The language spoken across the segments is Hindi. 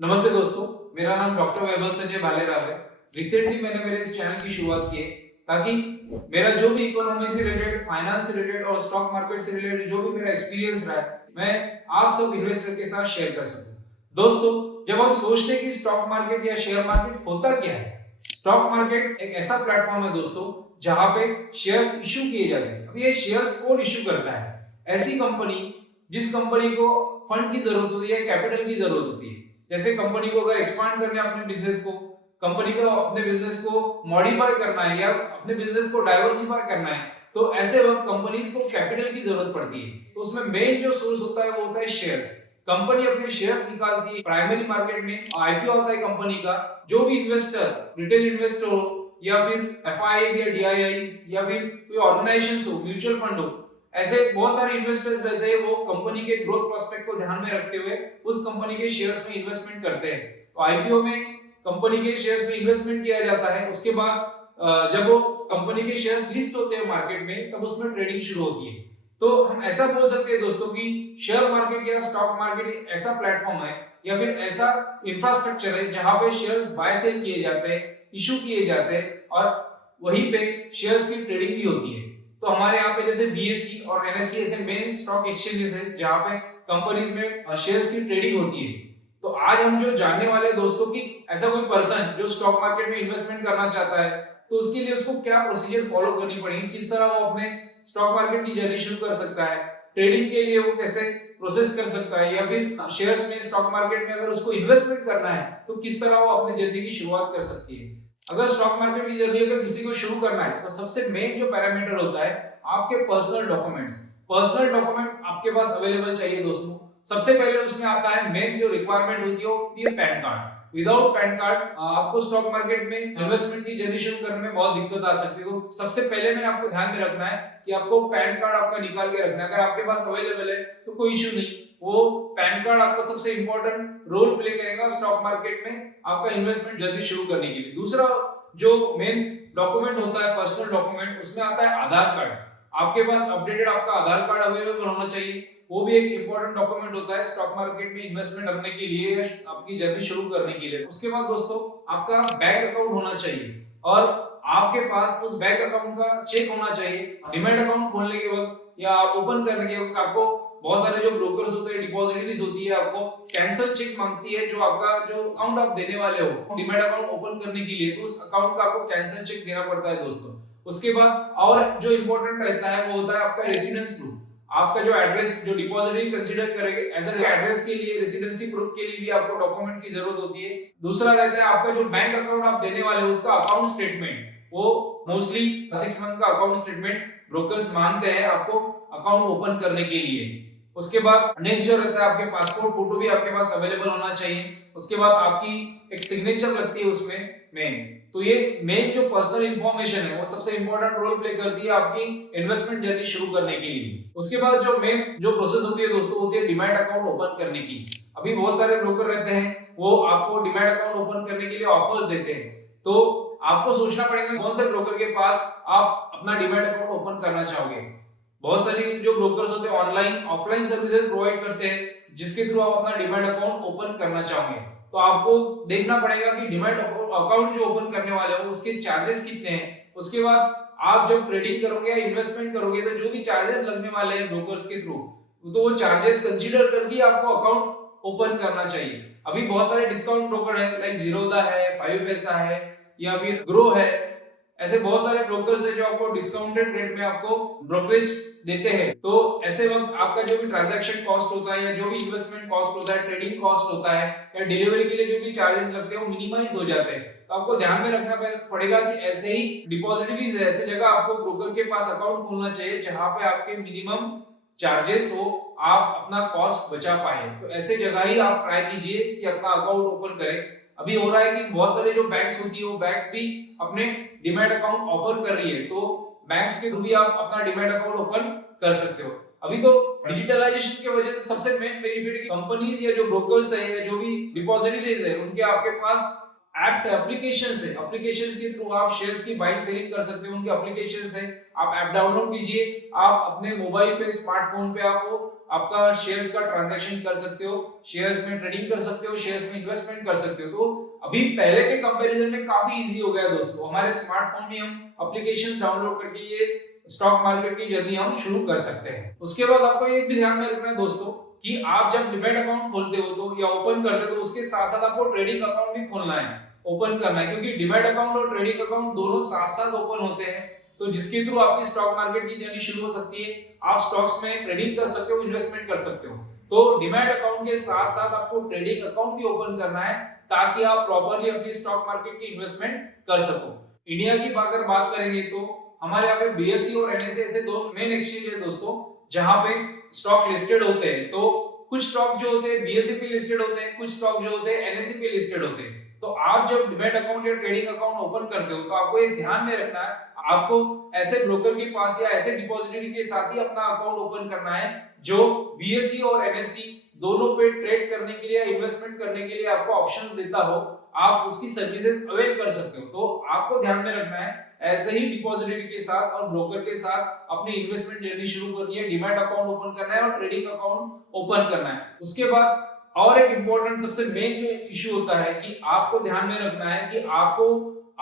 नमस्ते दोस्तों, मेरा नाम डॉक्टर वैभव संजय भालेराव है। रिसेंटली मैंने मेरे इस चैनल की शुरुआत की है ताकि मेरा जो भी इकोनॉमी से रिलेटेड, फाइनेंस से रिलेटेड और स्टॉक मार्केट से रिलेटेड जो भी मेरा एक्सपीरियंस रहा है, मैं आप सब इन्वेस्टर के साथ शेयर कर सकूं। दोस्तों, जब हम सोचते हैं कि स्टॉक मार्केट या शेयर मार्केट होता क्या है, स्टॉक मार्केट एक ऐसा प्लेटफॉर्म है दोस्तों जहां पे शेयर्स इशू किए जाते हैं। अब ये शेयर्स कौन इशू करता है? ऐसी कंपनी जिस कंपनी को फंड की जरूरत होती है, कैपिटल की जरूरत होती है। जैसे कंपनी को अगर एक्सपांड करना है अपने बिजनेस को, कंपनी को अपने बिजनेस को मॉडिफाई करना है या अपने बिजनेस को डाइवर्सिफाई करना है, तो ऐसे वक्त कंपनीज को कैपिटल की जरूरत पड़ती है। तो उसमें मेन जो सोर्स होता है वो होता है शेयर्स। कंपनी अपने शेयर्स निकालती है प्राइमरी मार्केट में, आईपीओ होता है कंपनी का। जो भी इन्वेस्टर, रिटेल इन्वेस्टर हो या फिर एफआईआईज या डीआईआईज या फिर कोई ऑर्गेनाइजेशन हो, म्यूचुअल फंड हो, ऐसे बहुत सारे इन्वेस्टर्स रहते हैं, वो कंपनी के ग्रोथ प्रोस्पेक्ट को ध्यान में रखते हुए उस कंपनी के शेयर्स में इन्वेस्टमेंट करते हैं। तो आईपीओ में कंपनी के शेयर्स में इन्वेस्टमेंट किया जाता है। उसके बाद जब वो कंपनी के शेयर्स लिस्ट होते हैं मार्केट में, तब उसमें ट्रेडिंग शुरू होती है। तो हम ऐसा बोल सकते हैं दोस्तों कि शेयर मार्केट या स्टॉक मार्केट एक ऐसा प्लेटफॉर्म है या फिर ऐसा इंफ्रास्ट्रक्चर है जहां पे शेयर्स बाय सेल किए जाते हैं, इशू किए जाते हैं और वहीं पे शेयर्स की ट्रेडिंग भी होती है। तो हमारे यहाँ पे जैसे बीएसई और एनएसई ऐसे मेन स्टॉक एक्सचेंजेस है जहाँ पे कंपनीज में शेयर्स की ट्रेडिंग होती है। तो आज हम जो जानने वाले हैं दोस्तों कि ऐसा कोई पर्सन जो स्टॉक मार्केट में इन्वेस्टमेंट करना चाहता है, तो उसके लिए उसको क्या प्रोसीजर फॉलो करनी पड़ेगी, किस तरह वो अपने स्टॉक मार्केट की जर्नी शुरू कर सकता है, ट्रेडिंग के लिए वो कैसे प्रोसेस कर सकता है, या फिर शेयर्स में, स्टॉक मार्केट में अगर उसको इन्वेस्टमेंट करना है तो किस तरह वो अपने जर्नी की शुरुआत कर सकती है। अगर स्टॉक मार्केट की जर्नी अगर किसी को शुरू करना है तो सबसे मेन जो पैरामीटर होता है आपके पर्सनल डॉक्यूमेंट्स। पर्सनल डॉक्यूमेंट आपके पास अवेलेबल चाहिए दोस्तों। सबसे पहले उसमें आता है मेन जो रिक्वायरमेंट होती है वो होती है pan card. Without pan card आपको स्टॉक मार्केट में इन्वेस्टमेंट की जर्नी शुरू करने में बहुत दिक्कत आ सकती है। तो सबसे पहले में आपको ध्यान में रखना है कि आपको पैन कार्ड आपका निकाल के रखना है। अगर आपके पास अवेलेबल है तो कोई इश्यू नहीं, वो पैन कार्ड आपको सबसे इंपॉर्टेंट रोल प्ले करेगा स्टॉक मार्केट में आपका इन्वेस्टमेंट जर्नी शुरू करने के लिए। दूसरा जो मेन डॉक्यूमेंट होता है, पर्सनल डॉक्यूमेंट, उसमें आता है आधार कार्ड। आपके पास अपडेटेड आपका आधार कार्ड अवेलेबल होना चाहिए। वो भी एक इंपॉर्टेंट डॉक्यूमेंट होता है स्टॉक मार्केट में इन्वेस्टमेंट करने के लिए या आपकी जर्नी शुरू करने के लिए। उसके बाद दोस्तों आपका बैंक अकाउंट होना चाहिए और आपके पास उस बैंक अकाउंट का चेक होना चाहिए। डिमैट अकाउंट खोलने के वक्त या ओपन करने के वक्त आपको बहुत सारे जो ब्रोकर्स होते हैं, डिपॉजिटरीज होती है, आपको कैंसिल चेक मांगती है। जो आपका जो अकाउंट आप देने वाले हो डिमैट अकाउंट ओपन करने के लिए, तो उस अकाउंट का आपको कैंसिल चेक देना पड़ता है दोस्तों। उसके बाद और जो इंपॉर्टेंट रहता है वो होता है आपका रेसिडेंस प्रूफ। आपका जो एड्रेस, जो डिपॉजिटरी कंसीडर करेंगे एज एन एड्रेस के लिए, रेसिडेंसी प्रूफ के लिए भी आपको डॉक्यूमेंट की जरूरत होती है। दूसरा रहता है आपका जो बैंक अकाउंट आप देने वाले हो उसका अकाउंट स्टेटमेंट। वो मोस्टली 6 मंथ का अकाउंट स्टेटमेंट ब्रोकर्स मांगते हैं आपको अकाउंट ओपन करने के लिए। उसके बाद नेक्स्ट जो रहता है आपके पासपोर्ट फोटो भी आपके पास अवेलेबल होना चाहिए। उसके बाद आपकी एक सिग्नेचर लगती है उसमें मेन। तो ये मेन जो पर्सनल इंफॉर्मेशन है वो सबसे इंपॉर्टेंट रोल प्ले करती है आपकी इन्वेस्टमेंट जर्नी शुरू करने के लिए। उसके बाद जो मेन जो प्रोसेस होती है दोस्तों, होती है डिमैट अकाउंट ओपन करने की। अभी बहुत सारे ब्रोकर रहते हैं, वो आपको डिमैट अकाउंट ओपन करने के लिए ऑफर्स देते हैं। तो आपको सोचना पड़ेगा कौन से ब्रोकर के पास आप अपना डिमैट अकाउंट ओपन करना चाहोगे। बहुत सारी जो ब्रोकर्स होते हैं ऑनलाइन, ऑफलाइन सर्विसेज प्रोवाइड करते हैं जिसके थ्रू आप अपना डिमैट अकाउंट ओपन करना चाहोगे। तो आपको देखना पड़ेगा कि डिमैट अकाउंट जो ओपन करने वाले हो उसके चार्जेस कितने हैं। उसके बाद आप जब ट्रेडिंग करोगे या इन्वेस्टमेंट करोगे तो जो भी चार्जेस लगने वाले हैं ब्रोकर्स के थ्रू, तो वो चार्जेस कंसीडर करके आपको अकाउंट ओपन करना चाहिए। अभी बहुत सारे डिस्काउंट ब्रोकर है, लाइक जीरोधा है, 5 पैसा है या फिर ग्रो है। ऐसे बहुत सारे ब्रोकर्स है जो आपको डिस्काउंटेड रेट में आपको ब्रोकरेज देते हैं। तो ऐसे वक्त आपका जो भी ट्रांजैक्शन कॉस्ट होता है या जो भी इन्वेस्टमेंट कॉस्ट होता है, ट्रेडिंग कॉस्ट होता है या डिलीवरी के लिए जो भी चार्जेस लगते हैं वो मिनिमाइज हो जाते हैं। तो आपको ध्यान में रखना पड़ेगा कि ऐसे ही डिपॉजिटरीज है, ऐसे जगह आपको ब्रोकर के पास अकाउंट खोलना चाहिए जहां पे आपके मिनिमम चार्जेस हो, आप अपना कॉस्ट बचा पाए। तो ऐसे जगह ही आप ट्राई कीजिए कि अपना अकाउंट ओपन करें। अभी हो रहा है कि बहुत सारे जो बैंक्स होती है वो बैंक्स भी अपने डिमैट अकाउंट ऑफर कर रही है, तो बैंक्स के थ्रू भी आप अपना डिमैट अकाउंट ओपन कर सकते हो। अभी तो डिजिटलाइजेशन की वजह से सबसे मेन बेनिफिट कंपनीज या जो ब्रोकर्स है या जो भी डिपॉजिटरीज है उनके आपके पास एप्स है, एप्लीकेशंस है। एप्लीकेशंस के थ्रू आप शेयर्स की बाइंग सेलिंग कर सकते हो। उनके एप्लीकेशंस है, आप ऐप डाउनलोड कीजिए, आप अपने मोबाइल पे, स्मार्टफोन पे आप वो आपका शेयर्स का ट्रांजैक्शन कर सकते हो, शेयर्स में ट्रेडिंग कर सकते हो, शेयर्स में इन्वेस्टमेंट कर सकते हो। तो अभी पहले के कंपैरिजन में काफी इजी हो गया दोस्तों। हमारे स्मार्टफोन में हम एप्लीकेशन डाउनलोड करके ये स्टॉक मार्केट की जर्नी हम शुरू कर सकते हैं। उसके बाद आपको ये भी ध्यान में रखना है दोस्तों कि आप जब डिमैट अकाउंट खोलते हो तो या ओपन करते हो तो उसके साथ साथ आपको ट्रेडिंग अकाउंट भी खोलना है, ओपन करना है, क्योंकि डिमैट अकाउंट और ट्रेडिंग अकाउंट दोनों साथ साथ ओपन होते हैं। तो जिसके थ्रू आपकी स्टॉक मार्केट की जर्नी शुरू हो सकती है। आप स्टॉक्स में ट्रेडिंग कर सकते हो, इन्वेस्टमेंट कर सकते हो। तो डिमैट अकाउंट के साथ साथ आपको ट्रेडिंग अकाउंट भी ओपन करना है ताकि आप प्रॉपर्ली अपनी स्टॉक मार्केट की इन्वेस्टमेंट कर सको। इंडिया की अगर बात करेंगे तो हमारे यहाँ पे बीएसई और एनएसई ऐसे दो मेन एक्सचेंज है दोस्तों जहां पे स्टॉक लिस्टेड होते हैं। तो कुछ स्टॉक जो होते हैं बीएसई पे लिस्टेड होते हैं, कुछ स्टॉक जो होते हैं एनएसई पे लिस्टेड होते हैं। तो आप जब डिमैट अकाउंट या ट्रेडिंग अकाउंट ओपन करते हो तो आपको ये ध्यान में रखना है, आपको ऐसे ब्रोकर के पास या ऐसे डिपॉजिटरी के साथ ही अपना अकाउंट ओपन करना है जो बीएसई और एनएसई दोनों पे ट्रेड करने के लिए, इन्वेस्टमेंट करने के लिए आपको ऑप्शंस देता हो, आप उसकी सर्विसेज अवेल कर सकते हो। तो आपको ध्यान में रखना है ऐसे ही डिपॉजिटरी के साथ और ब्रोकर के साथ अपनी इन्वेस्टमेंट जर्नी शुरू करनी है, डिमैट अकाउंट ओपन करना है और ट्रेडिंग अकाउंट ओपन करना है। उसके बाद और एक इंपॉर्टेंट सबसे मेन जो इशू होता है कि आपको ध्यान में रखना है कि आपको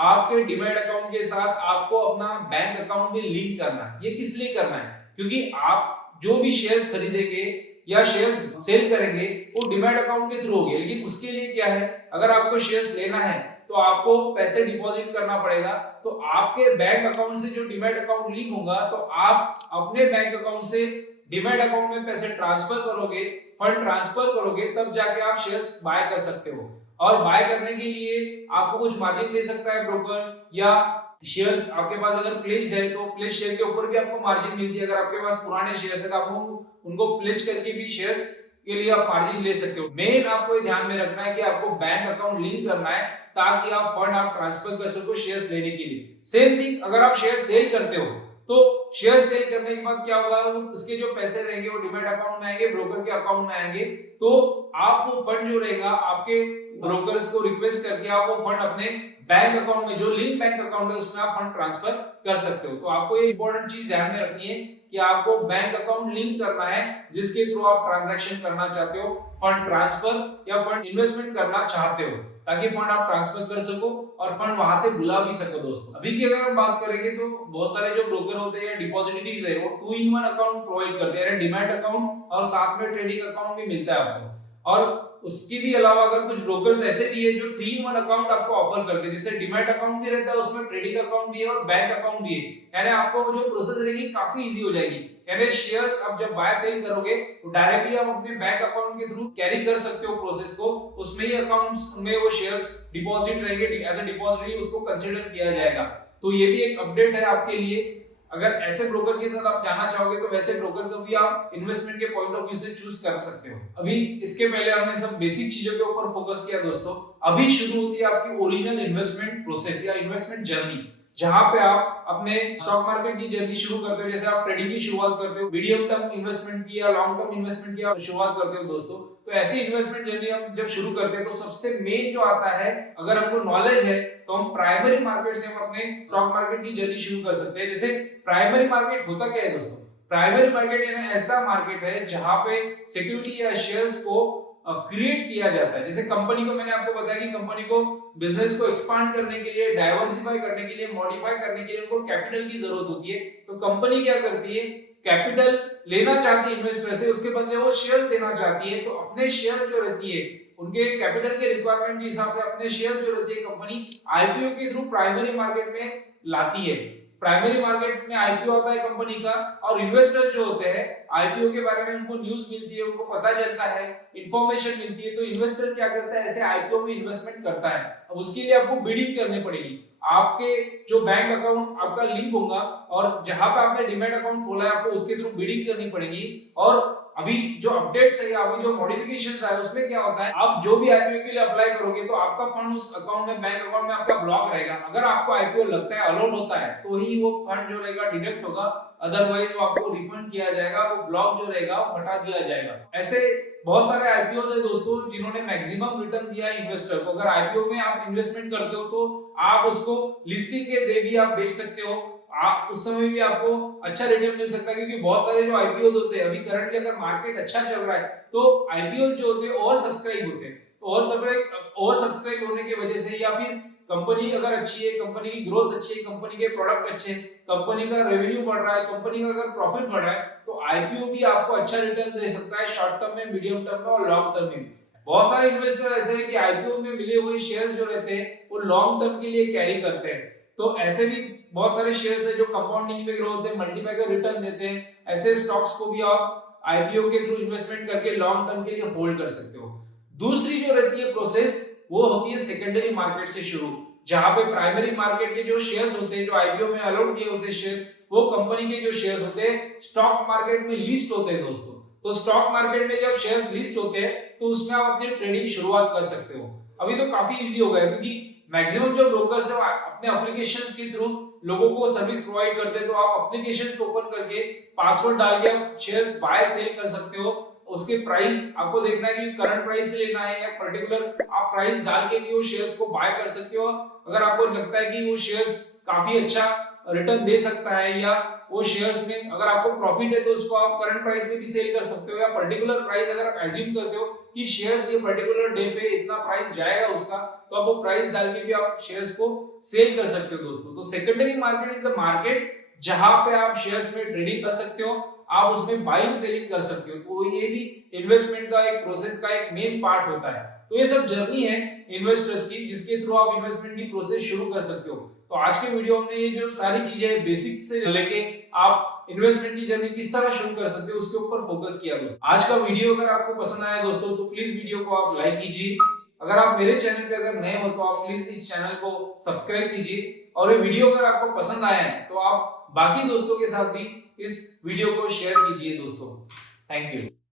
आपके डिमैट अकाउंट के साथ आपको अपना बैंक अकाउंट भी लिंक करना है। ये किस लिए करना है? क्योंकि आप जो भी शेयर्स खरीदेंगे या शेयर्स सेल करेंगे वो डिमैट अकाउंट के थ्रू होगी, लेकिन उसके लिए क्या है, अगर आपको शेयर्स लेना है तो आपको पैसे डिपॉजिट करना पड़ेगा। तो आपके बैंक अकाउंट से जो डिमैट अकाउंट लिंक होगा तो आप अपने बैंक अकाउंट से डिमैट अकाउंट में पैसे ट्रांसफर करोगे, फंड ट्रांसफर करोगे, तब जाके आप शेयर्स बाय कर सकते हो। और बाय करने के लिए आपको कुछ मार्जिन दे सकता है ब्रोकर, या शेयर्स आपके पास अगर प्लेज्ड है तो प्लेज शेयर के ऊपर भी आपको मार्जिन मिलती है। अगर आपके पास पुराने शेयर्स है तो आपको उनको प्लेज करके भी शेयर्स के लिए आप मार्जिन ले सकते हो। मेन आपको ये ध्यान में रखना है कि आपको बैंक अकाउंट लिंक करना है ताकि आप फंड आप ट्रांसफर कर सको शेयर्स लेने के लिए। सेम थिंग अगर आप शेयर सेल करते हो तो शेयर सेल करने के बाद क्या होगा, उसके जो पैसे रहेंगे वो डिमैट अकाउंट में आएंगे, ब्रोकर के अकाउंट में आएंगे। तो आप वो फंड जो रहेगा आपके ब्रोकर्स को रिक्वेस्ट करके आप वो फंड अपने बैंक अकाउंट में, जो लिंक बैंक अकाउंट है उसमें आप फंड ट्रांसफर कर सकते हो। तो आपको ये इंपॉर्टेंट चीज ध्यान में रखनी है कि आपको बैंक अकाउंट लिंक करना है जिसके थ्रू आप ट्रांजैक्शन करना चाहते हो, फंड ट्रांसफर या फंड इन्वेस्टमेंट करना चाहते हो, ताकि फंड आप ट्रांसफर कर सको और फंड वहां से बुला भी सको दोस्तों। अभी की अगर हम बात करेंगे तो बहुत सारे जो ब्रोकर होते हैं या डिपॉजिटरीज है वो 2-in-1 अकाउंट प्रोवाइड करते हैं, डिमैट अकाउंट और साथ में ट्रेडिंग अकाउंट भी मिलता है आपको। और उसके भी अलावा अगर कुछ ब्रोकर्स ऐसे भी है जो 3-in-1 अकाउंट आपको ऑफर करते हैं, जिससे डिमैट अकाउंट भी रहता है, उसमें ट्रेडिंग अकाउंट भी है और बैंक अकाउंट भी है। यानी आपको जो प्रोसेस रहेगी काफी इजी हो जाएगी। यानी शेयर्स आप जब बाय सेल करोगे तो डायरेक्टली आप अपने बैंक अकाउंट के थ्रू कैरी कर सकते हो प्रोसेस को, उसमें ही अकाउंट्स में वो शेयर्स डिपॉजिट रहेंगे, एज अ डिपॉजिटरी उसको कंसीडर किया जाएगा। तो ये भी एक अपडेट है आपके लिए। अगर ऐसे ब्रोकर के साथ आप जाना चाहोगे तो वैसे ब्रोकर को भी आप इन्वेस्टमेंट के पॉइंट ऑफ व्यू से चूज कर सकते हो। अभी इसके पहले हमने सब बेसिक चीजों के ऊपर फोकस किया दोस्तों। अभी शुरू होती है आपकी ओरिजिनल इन्वेस्टमेंट प्रोसेस या इन्वेस्टमेंट जर्नी, जहां पे आप अपने स्टॉक मार्केट की जर्नी शुरू करते हो। जैसे आप ट्रेडिंग की शुरुआत करते हो, मीडियम टर्म इन्वेस्टमेंट की या लॉन्ग टर्म इन्वेस्टमेंट की आप शुरुआत करते हो दोस्तों। तो ऐसी इन्वेस्टमेंट जर्नी हम जब शुरू करते हैं तो सबसे मेन जो आता है, अगर हमको नॉलेज है तो हम प्राइमरी मार्केट से हम अपने स्टॉक मार्केट की जर्नी शुरू कर सकते हैं। जैसे प्राइमरी मार्केट होता क्या है दोस्तों? प्राइमरी मार्केट यानी ऐसा मार्केट है जहां पे सिक्योरिटी या शेयर्स को क्रिएट किया जाता है। जैसे कंपनी को, मैंने आपको बताया कि कंपनी को बिजनेस को एक्सपांड करने के लिए, डाइवर्सिफाई करने के लिए, मॉडिफाई करने के लिए उनको कैपिटल की जरूरत होती है। तो कंपनी क्या करती है, कैपिटल लेना चाहती है इन्वेस्टर से, उसके बदले वो शेयर देना चाहती है। तो अपने शेयर जो रहती है उनके कैपिटल के रिक्वायरमेंट के हिसाब से अपने शेयर जो रहती है कंपनी आईपीओ के थ्रू प्राइमरी मार्केट में लाती है। प्राइमरी मार्केट में आईपीओ आता है कंपनी का, और इन्वेस्टर जो होते हैं आईपीओ के बारे में उनको न्यूज मिलती है, उनको पता चलता है, इंफॉर्मेशन मिलती है। तो इन्वेस्टर क्या करता है, ऐसे आईपीओ में इन्वेस्टमेंट करता है। अब उसके लिए आपको बिडिंग करनी पड़ेगी। आपके जो बैंक अकाउंट आपका लिंक होगा और जहां पे आपने डीमैट अकाउंट खोला है आपको उसके थ्रू बिडिंग करनी पड़ेगी। और अभी जो अपडेट्स है या अभी जो मॉडिफिकेशंस है उसमें क्या होता है, आप जो भी आईपीओ के लिए अप्लाई करोगे तो आपका फंड उस अकाउंट में, बैंक अकाउंट में आपका ब्लॉक रहेगा। अगर आपको आईपीओ लगता है, अलॉट होता है, तो ही वो फंड जो रहेगा डिडक्ट होगा, अदरवाइज वो आपको रिफंड किया जाएगा, वो ब्लॉक जो रहेगा वो हटा दिया जाएगा। ऐसे बहुत सारे आईपीओ है दोस्तों जिन्होंने मैक्सिमम रिटर्न दिया है इन्वेस्टर को। अगर आईपीओ में आप इन्वेस्टमेंट करते हो तो आप उसको लिस्टिंग के डे भी आप बेच सकते हो। आप उस समय भी आपको अच्छा रिटर्न मिल सकता है, क्योंकि बहुत सारे जो आईपीओ होते हैं अभी करंटली अगर मार्केट अच्छा चल रहा है तो आईपीओ जो होते हैं ओवर सब्सक्राइब होते हैं। ओवर सब्सक्राइब होने की वजह से, या फिर कंपनी अगर अच्छी है, कंपनी की ग्रोथ अच्छी है, कंपनी के प्रोडक्ट अच्छे हैं, कंपनी का रेवेन्यू बढ़ रहा है, कंपनी का अगर प्रॉफिट बढ़ रहा है, तो आईपीओ भी आपको अच्छा रिटर्न दे सकता है शॉर्ट टर्म में, मीडियम टर्म में और लॉन्ग टर्म में। बहुत सारे इन्वेस्टर ऐसे हैं कि आईपीओ में मिले हुए शेयर्स जो रहते हैं वो लॉन्ग टर्म के लिए कैरी करते हैं। तो ऐसे भी बहुत सारे शेयर्स है जो कंपाउंडिंग में ग्रो होते हैं, मल्टीपैकर रिटर्न देते हैं। ऐसे स्टॉक्स को भी आप आईपीओ के थ्रू इन्वेस्टमेंट करके लॉन्ग टर्म के लिए होल्ड कर सकते हो। दूसरी जो रहती है प्रोसेस, वो होती है सेकेंडरी मार्केट से शुरू, जहां पे प्राइमरी मार्केट के जो शेयर्स होते हैं, जो आईपीओ में अलॉट किए होते हैं शेयर, वो कंपनी के जो शेयर्स होते हैं स्टॉक मार्केट में लिस्ट होते हैं दोस्तों। तो स्टॉक मार्केट में जब शेयर्स लिस्ट होते हैं तो उसमें आप अपनी ट्रेडिंग शुरुआत कर सकते हो। अभी तो काफी इजी हो गया है, क्योंकि मैक्सिमम जो ब्रोकर्स है अपने एप्लीकेशंस के थ्रू लोगों को सर्विस प्रोवाइड करते हैं। तो आप एप्लीकेशंस ओपन करके पासवर्ड डाल के आप शेयर्स बाय सेल कर सकते हो। उसके प्राइस आपको देखना है कि करंट प्राइस पे लेना है या पर्टिकुलर आप प्राइस डाल के भी वो शेयर्स को बाय कर सकते हो। अगर आपको लगता है कि वो शेयर्स काफी अच्छा रिटर्न दे सकता है, या वो शेयर्स में अगर आपको प्रॉफिट है, तो उसको आप करंट प्राइस में भी सेल कर सकते हो, या पर्टिकुलर प्राइस अगर आप एज्यूम करते हो कि शेयर्स ये पर्टिकुलर डे पे इतना प्राइस जाएगा उसका, तो आप वो प्राइस डाल के भी आप शेयर्स को सेल कर सकते हो दोस्तों। तो secondary market is the market जहां पे आप शेयर्स में ट्रेडिंग कर सकते हो, आप उसमें बाइंग सेलिंग कर सकते हो। तो ये भी इन्वेस्टमेंट का एक प्रोसेस का एक मेन पार्ट होता है। तो ये सब जर्नी है इन्वेस्टर्स की, जिसके थ्रू आप इन्वेस्टमेंट की प्रोसेस शुरू कर सकते हो। तो आज के वीडियो में ये जो सारी चीजें बेसिक से लेके आप इन्वेस्टमेंट की जर्नी किस तरह शुरू कर सकते हो उसके ऊपर फोकस किया दोस्तों। आज का वीडियो अगर आपको पसंद आया दोस्तों तो प्लीज वीडियो को आप लाइक कीजिए। अगर आप मेरे चैनल पे अगर नए हो तो आप प्लीज इस चैनल को सब्सक्राइब कीजिए, और ये वीडियो अगर आपको पसंद आया है तो आप बाकी दोस्तों के साथ भी इस वीडियो को शेयर कीजिए दोस्तों। Thank you.